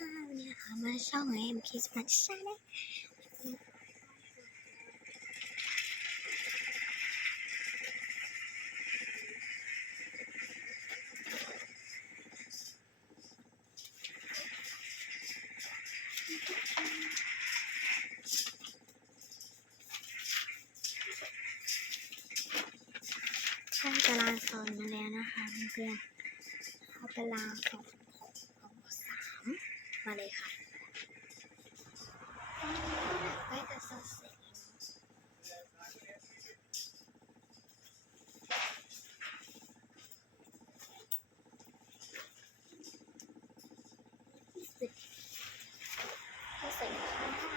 ค่ะวันนี้นะคะมาช่องเอ็มคิสมาชาแนลเขาตารางสอนมาแล้วนะคะเพื่อนๆเข้าตารางสอนของของสาม มาเลยค่ะกล้จะสดเสร็จแล้วก็เสร็จแล้วค่ะ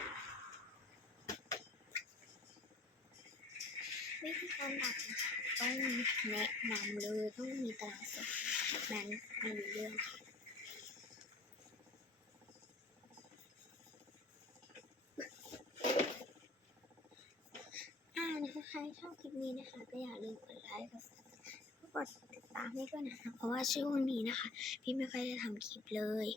วิธีการดัดนะคะต้องแนะนำเลยต้องมีตารางสดนั้นมีเรื่องค่ะ อ่านะคะ ใครชอบคลิปนี้นะคะ ก็อย่าลืมกดไลค์กดกดติดตามให้ด้วยนะคะ เพราะว่าช่วงนี้นะคะ พี่ไม่ค่อยได้ทำคลิปเลย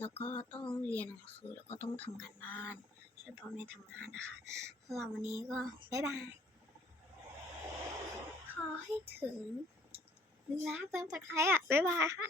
แล้วก็ต้องเรียนหนังสือแล้วก็ต้องทำงานบ้านช่วยพ่อแม่ทำงานนะคะสำหรับวันนี้ก็บ๊ายบายขอให้ถึงล้านเติมจากใครอะบ๊ายบายค่ะ